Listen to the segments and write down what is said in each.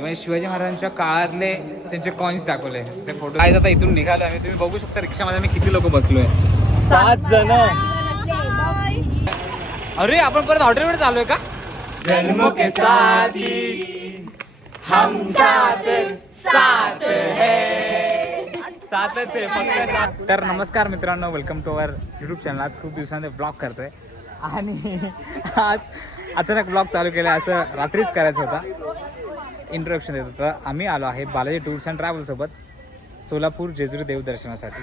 म्हणजे शिवाजी महाराजांच्या काळातले त्यांचे कॉइन्स दाखवले ते फोटो. काय आता इथून निघालो आम्ही, तुम्ही बघू शकता रिक्षामध्ये आम्ही किती लोक बसलोय, 7 जण. अरे आपण परत हॉटेलवर चालूय का? जन्मों के साथी हम साथ साथ है, साथच आहे फक्त साथ. तर नमस्कार मित्रांनो, welcome to our YouTube channel. आज खूप दिवसांनी ब्लॉग करतोय आणि आज अचानक ब्लॉग चालू केला. असं रात्रीच करायचं होता. इंट्रोडक्शन देत होतं. आम्ही आलो आहे बालाजी टूर्स अँड ट्रॅव्हल सोबत सोलापूर जेजुरी देवदर्शनासाठी.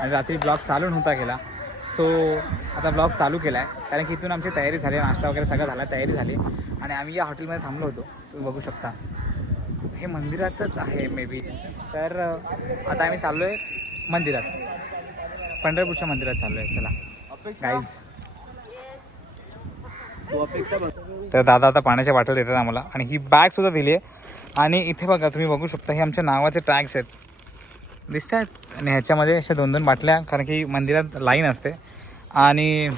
आणि रात्री ब्लॉग चालू नव्हता केला, सो आता ब्लॉग चालू केला आहे. कारण की इथून आमची तयारी झाली, नाश्ता वगैरे सगळं झाला, तयारी झाली आणि आम्ही या हॉटेलमध्ये थांबलो होतो. तुम्ही बघू शकता हे मंदिराचंच आहे मे बी. तर आता आम्ही चाललो आहे मंदिरात, पंढरपूरच्या मंदिरात चाललो आहे. चला गाईज. तर दादा आता पाण्याच्या बाटल देतात आम्हाला आणि ही बॅग सुद्धा दिली आहे. आणि इथे बघा, तुम्ही बघू शकता हे आमच्या नावाचे टॅग्स आहेत, दिसत आहेत. आणि ह्याच्यामध्ये अशा 2-2 बाटल्या, कारण की मंदिरात लाईन असते आणि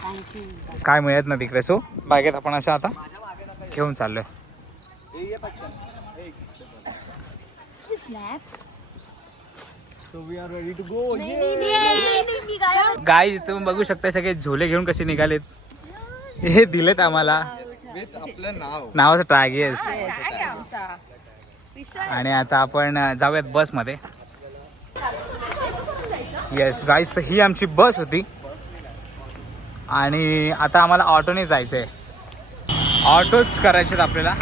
काय मिळत नाही तिकडे. सो बागेत आपण अशा आता घेऊन चाललो आहे. गाईज तुम्ही बघू शकता सगळे झोले घेऊन कसे निघालेत. हे दिलेत आम्हाला आपलं नावाचं टॅग. येस. आणि आता आपण जाऊयात बसमध्ये. येस गाईज, तर ही आमची बस होती आणि आता आम्हाला ऑटोने जायचंय. ऑटोच करायचे आपल्याला.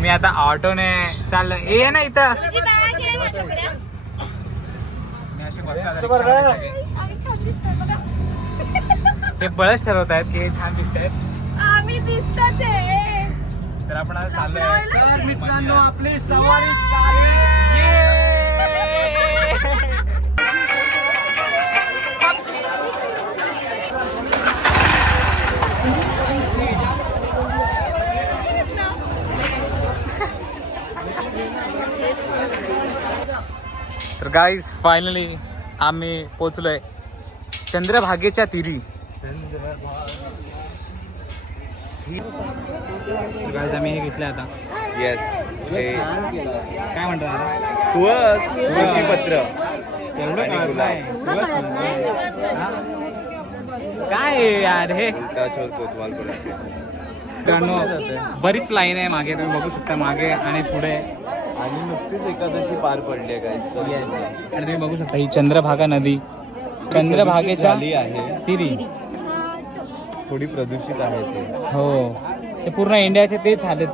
मी आता ऑटोने चाललो. ये ना इथं हे बळच ठरवत आहेत की हे छान दिसत आहेत. आम्ही दिसतच आहे. तर आपण आता चाललोय मित्रांनो, आपली सवारी चालू आहे. तर गाईज फायनली आम्ही पोचलोय चंद्रभागेच्या तीरी. गाईज आम्ही हे घेतलं आता. येस, काय म्हणतात तुळशी पत्र. एवढं कळत नाही. काय आहे यार हे. मित्रांनो बरीच लाईन आहे मागे, तुम्ही बघू शकता मागे आणि पुढे. आणि नुकतीच एकादशी पार पडली आहे गाईस. आणि तुम्ही बघू शकता ही चंद्रभागा नदी चंद्रभागेच्या आहे, तीरी. थोडी प्रदूषित आहे ते. हो, ते पूर्ण इंडियाचे तेच झालेत.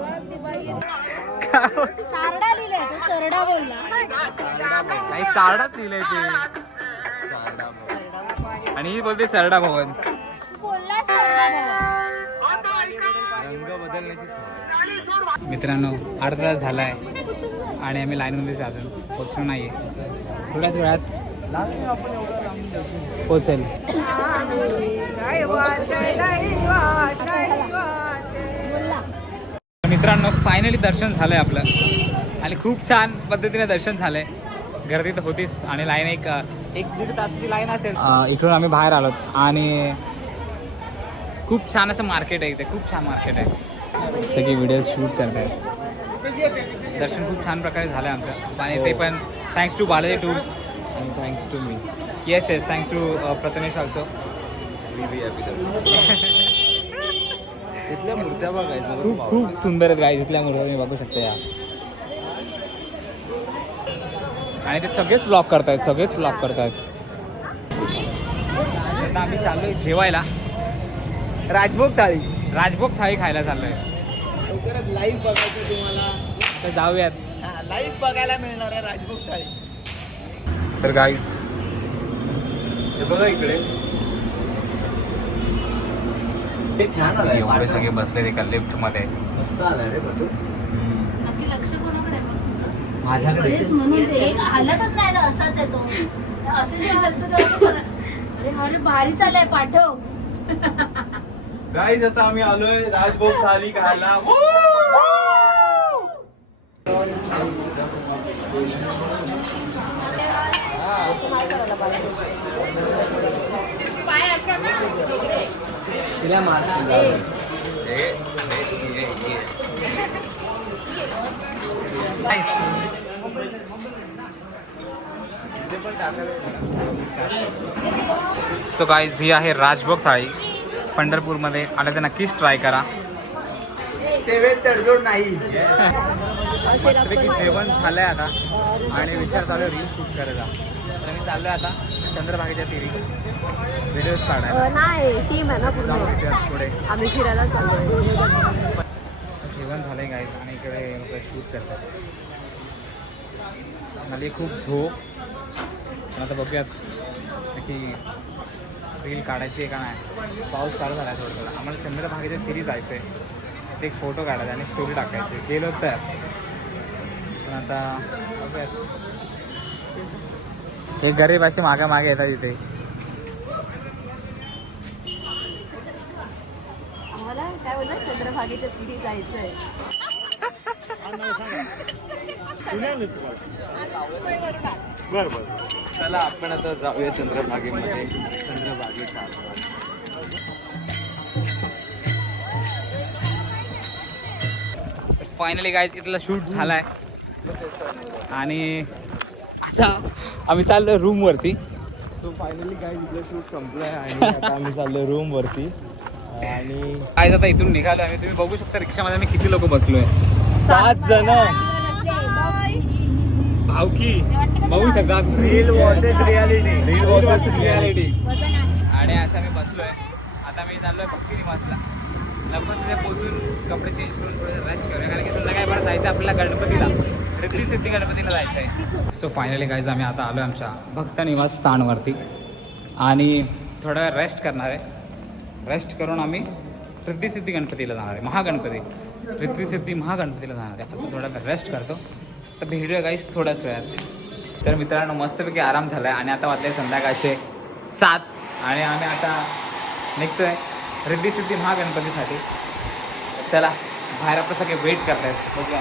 सारडा लिहिलंय, तो सरडा बोलला. काही सारडाच लिहिलंय ते, आणि ही बोलते सरडा भवन. बोलला सरडा. रंग बदलण्याची. मित्रांनो अर्धा तास झालाय आणि आम्ही लाईनमध्येच अजून पोचलो नाहीये. थोड्याच वेळात पोचेल. मित्रांनो फायनली दर्शन झालंय आपलं आणि खूप छान पद्धतीने दर्शन झालंय. गर्दी तर होतीच आणि लाईन एक 1-1.5 तासाची लाईन असेल. इकडून आम्ही बाहेर आलो आणि खूप छान असं मार्केट आहे इथे, खूप छान मार्केट आहे. सगळी व्हिडिओ शूट करतायत. दर्शन खूप छान प्रकारे झालं आमचं आणि ते पण थँक्स टू बालाजी टूर्स आणि thanks to me. Yes yes, thanks to Prathamesh also. इथल्या मूर्त्या बघायचं खूप खूप सुंदर आहेत गाईज इथल्या मूर्त्या, तुम्ही बघू शकता या. आणि ते सगळेच ब्लॉग करतायत, सगळेच ब्लॉग करतायत. आता आम्ही चाललोय जेवायला. राजभोग थाळी. राजभोग थाळी खायला चाललोय. लवकरच लाईव्ह बघायची तुम्हाला. तर जाऊयात. लाईव्ह बघायला मिळणार आहे राजभोग थाळी. तर गाईज हे बघा इकडे. हे छान आलंय. एवढे सगळे बसले एका लिफ्ट मध्ये. मस्त आलाय रे बघू. आपली लक्ष कोणाकडे आहे बघ तुझं. माझ्याकडे म्हणून ते हालतच नाही ना, असाच आहे तो. असं जे हसतो तेव्हा अरे अरे भारी चाललाय, पाठव. गाईज आता आम्ही आलोय राजभोग थाळी खायला. पाय असं तिला मार सो गाईज ही आहे राजभोग थाळी. पंढरपूरमध्ये आलं तर नक्कीच ट्राय करा. सेवेत तडजोड नाही. मस्तपैकी जेवण झालंय आता आणि विचार चालू रील शूट करायचा. तर मी चाललोय आता चंद्रभागेच्या तिरी व्हिडिओज काढायला. नाही टीम आहे ना जाऊ पुढे आम्ही फिरायला चाललोय. जेवण झालंय गाईज आणि इकडे शूट करतात. मला खूप झोप. पण आता बघूयात की रील काढायची आहे का नाही. पाऊस चालू झाला आहे थोडं थोडं. आम्हाला चंद्रभागेच्या तिरी जायचं आहे. ते एक फोटो काढायचा आणि स्टोरी टाकायची. गेलो तर पण आता बघूयात. हे गरीब असे मागे मागे येतात इथे. आम्हाला काय बोलतात चंद्रभागेच्या तिथे जायचंय. चला आपण आता जाऊया चंद्रभागेमध्ये. चंद्रभागेचा फायनली गाईज इथला शूट झालाय आणि आता आम्ही चाललो रूमवरती. तो फायनली काय तिथलं शूट संपलाय आणि आता आम्ही चाललो रूम वरती. आणि काय आता इथून निघालो आम्ही. तुम्ही बघू शकता रिक्षामध्ये आम्ही किती लोक बसलोय. 7 जण. भावकी बघू शकता. Reel versus reality. Reel versus reality. आणि असं आम्ही बसलोय. आता मी चाललोय भक्ती निवासला. लवकर तिथे पोहोचून कपडे चेंज करून थोडं रेस्ट करूया. कारण की संध्याकाळी बरं जायचं आपल्याला गणपतीला. रिद्धी सिद्धी गणपतीला जायचं आहे. सो फायनली गाईज आम्ही आता आलो आमच्या भक्त निवास स्थानवरती आणि थोडा वेळ रेस्ट करणार आहे. रेस्ट करून आम्ही रिद्धी सिद्धी गणपतीला जाणार आहे. महागणपती रिद्धी सिद्धी महागणपतीला जाणार आहे. आता थोडा वेळ रेस्ट करतो. तर भेटूया गाईज थोड्याच वेळात. तर मित्रांनो मस्तपैकी आराम झाला आहे आणि आता वाजले संध्याकाळचे 7 आणि आम्ही आता निघतोय रिद्धी सिद्धी महागणपतीसाठी. चला बाहेर आपलं सगळे वेट करतायत. बघूया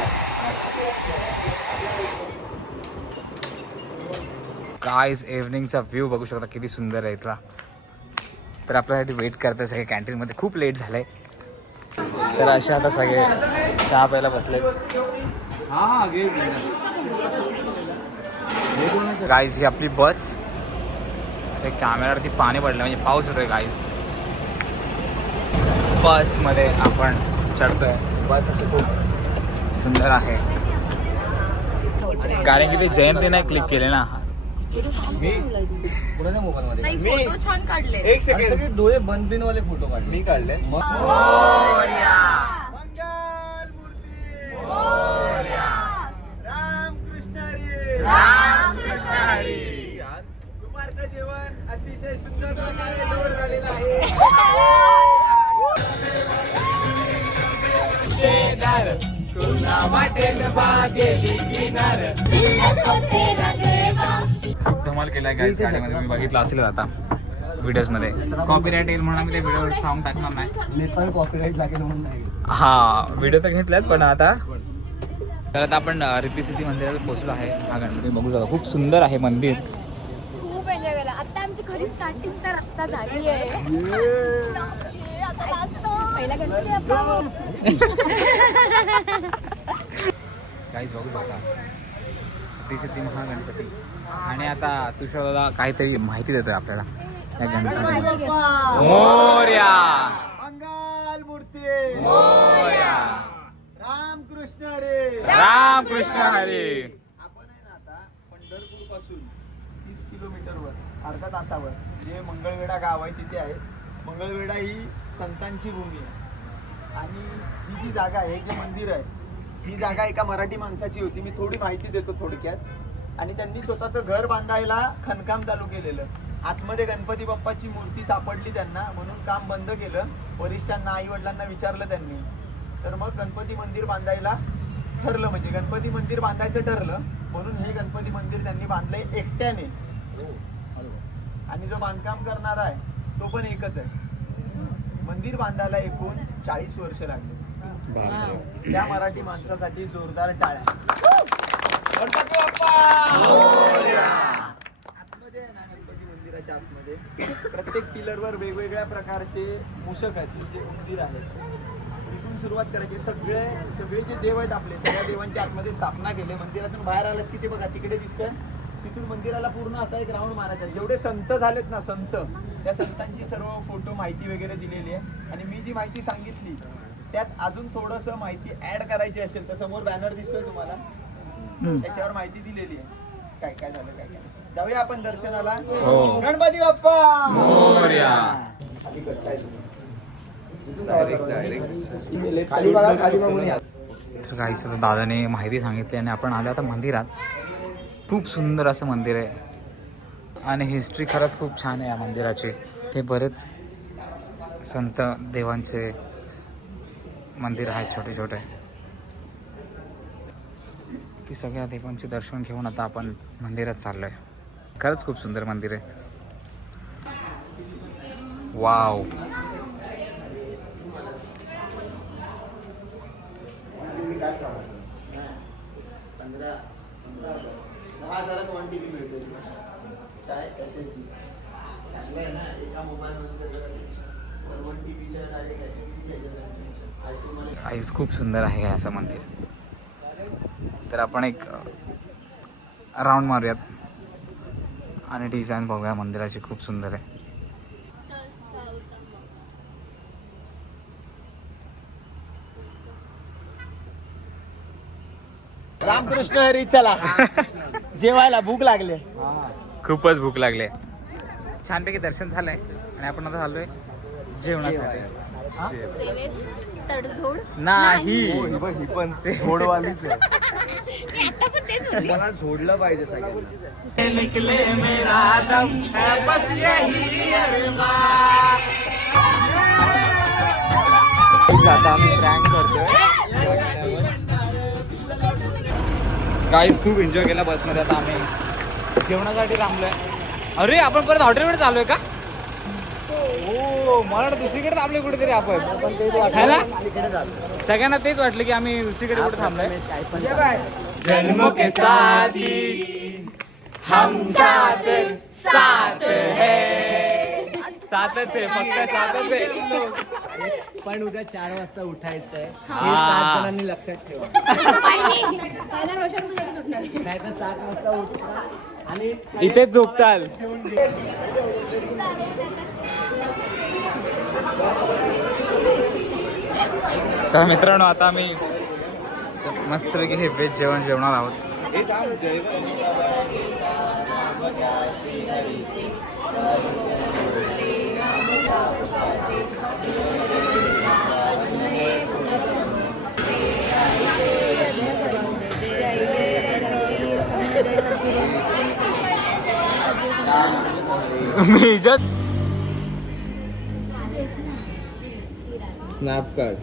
गाईज इव्हनिंगचा व्ह्यू बघू शकता किती सुंदर आहे इथला. तर आपल्यासाठी वेट करताय सगळे कॅन्टीनमध्ये. खूप लेट झालंय. तर असे आता सगळे चहा प्यायला बसले. गाईज ही आपली बस. ते कॅमेरावरती पाणी पडलं म्हणजे पाऊस होतोय गाईज. बसमध्ये आपण चढतोय. बस अशी खूप सुंदर आहे कारण की ते जयंती नाही क्लिक केले ना. कुणाच्या मोबाईल मध्ये फोटो छान काढले. एक सेकंड. डोळे बंद बिन वाले फोटो काढले. मी काढले. दुपारचं जेवण अतिशय सुंदर प्रकारे लोड झालेलं आहे. धमाल केलाय गाईज गाडीमध्ये. तुम्ही बघितलं असेल आता व्हिडिओजमध्ये. कॉपीराईट येईल म्हणून आम्ही ते व्हिडिओवर सॉन्ग टाकणार नाही. नेपाळ कॉपीराईट लागेल म्हणून नाही. हा व्हिडिओ तर घेतलात पण आता. तर आता आपण रिद्धी सिद्धी मंदिरात पोहोचलो आहे. हा गणपती बघू शकता खूप सुंदर आहे मंदिर. खूप एन्जॉय केला. आता आमची खरी स्टार्टिंग तर आत्ता झाली आहे. पहिला गणपती आपण काहीच बघू शकता रिद्धी सिद्धी महागणपती. आणि आता तुषारला काहीतरी माहिती देतोय आपल्याला या गणपती. मोरया मंगल मूर्ती. मोरया रामकृष्ण हरी. रामकृष्ण हरी. आपण आहे ना आता पंढरपूर पासून 30 किलोमीटरवर अर्धा तासावर जे मंगळवेढा गाव आहे तिथे आहे. मंगळवेढा ही संतांची भूमी आहे. आणि ही जी जागा आहे, जे मंदिर आहे, ही जागा एका मराठी माणसाची होती. मी थोडी माहिती देतो थोडक्यात. आणि त्यांनी स्वतःचं घर बांधायला खणकाम चालू केलेलं. आतमध्ये गणपती बाप्पाची मूर्ती सापडली त्यांना, म्हणून काम बंद केलं. वरिष्ठांना आई वडिलांना विचारलं त्यांनी. तर मग गणपती मंदिर बांधायला ठरलं. म्हणजे गणपती मंदिर बांधायचं ठरलं म्हणून हे गणपती मंदिर त्यांनी बांधलंय एकट्याने. आणि जो बांधकाम करणारा आहे तो पण एकच आहे. मंदिर बांधायला एकूण 40 वर्ष लागले. त्या मराठी माणसासाठी जोरदार टाळ्या. गणपती बाप्पा. आतमध्ये आहे ना गणपती मंदिराच्या मंदिराच्या आतमध्ये प्रत्येक पिलरवर वेगवेगळ्या प्रकारचे मूषक आहेत, म्हणजे उंदीर आहेत. इथून सुरुवात करायची. सगळे जे देव आहेत आपले, सगळ्या देवांच्या आतमध्ये स्थापना केली. मंदिरातून बाहेर आलं की ते बघा तिकडे दिसतं, तिथून मंदिराला पूर्ण असा एक राऊंड मारायचा. जेवढे संत झालेत ना संत, त्या संतांची सर्व फोटो माहिती वगैरे दिलेली आहे. आणि मी जी माहिती सांगितली त्यात अजून थोडंसं माहिती ऍड करायची असेल तर समोर बॅनर दिसतोय तुम्हाला, त्याच्यावर माहिती दिलेली आहे. काय काय झालं काय काय. जाऊया आपण दर्शनाला. गणपती बाप्पा मोरया. तर काहीच दादाने माहिती सांगितली आणि आपण आलो आता मंदिरात. खूप सुंदर असं मंदिर आहे आणि हिस्ट्री खरंच खूप छान आहे या मंदिराची. ते बरेच संत देवांचे मंदिर आहेत छोटे छोटे. ती सगळ्या देवांचे दर्शन घेऊन आता आपण मंदिरात चाललोय. खरंच खूप सुंदर मंदिर आहे. वाव. काहीच खूप सुंदर आहे हे असं मंदिर. तर आपण एक राऊंड मारूयात आणि डिझाईन बघूया मंदिराची. खूप सुंदर आहे. रामकृष्ण हरी. चला जेवायला भूक लागले. खूपच भूक लागली. छानपैकी दर्शन झालंय आणि आपण आता चाललोय जेवणासाठी. तडजोड नाही ही पण झोडवालीच आहे. मला झोडलं पाहिजे आता आम्ही प्रँक करतोय. काहीच खूप एन्जॉय केला बसमध्ये. आता आम्ही जेवणासाठी थांबलोय. अरे आपण परत हॉटेलमध्ये चाललोय का? हो मला वाटतं दुसरीकडे थांबलोय कुठेतरी आपण. है ना? सगळ्यांना तेच वाटलं की आम्ही दुसरीकडे कुठे थांबलोय. जन्मों के साथी हम साथ साथ है. सातच आहे, फक्त सातच आहे. पण उद्या 4 वाजता उठायचंय. हा. हे 7 जणांनी लक्षात ठेवा. नाही तर 7 वाजता उठा आणि इथेच झोपताल. तर मित्रांनो आता आम्ही मस्तपैकी हे व्हेज जेवण जेवणार आहोत. मी इज्जत स्नॅप काढ.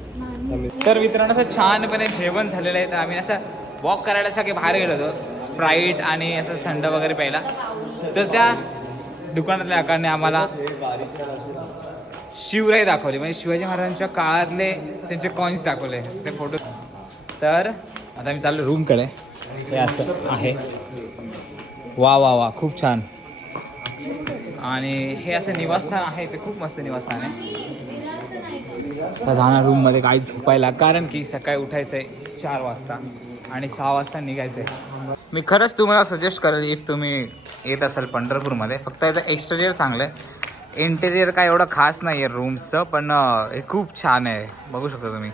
तर मित्रांनो असं छानपणे जेवण झालेलं आहे. तर आम्ही असं वॉक करायला सगळे बाहेर गेलो होतो, स्प्राईट आणि असं थंड वगैरे प्यायला. तर त्या दुकानातल्या आकाने आम्हाला शिवराई दाखवली, म्हणजे शिवाजी महाराजांच्या काळातले त्यांचे कॉइन्स दाखवले, ते फोटो. तर आता मी चाललो रूमकडे. हे असं आहे. वा वा वा खूप छान. आणि हे असं निवासस्थान आहे, ते खूप मस्त निवासस्थान आहे. तर जाणार रूममध्ये काही झोपायला, कारण की सकाळी उठायचं आहे 4 वाजता आणि 6 वाजता निघायचं आहे. मी खरंच तुम्हाला सजेस्ट करेल इफ तुम्ही येत असाल पंढरपूरमध्ये. फक्त याचं एक्सटेरियर चांगलं आहे, इंटेरियर काय एवढं खास नाही आहे रूम्सचं, पण हे खूप छान आहे. बघू शकता तुम्ही.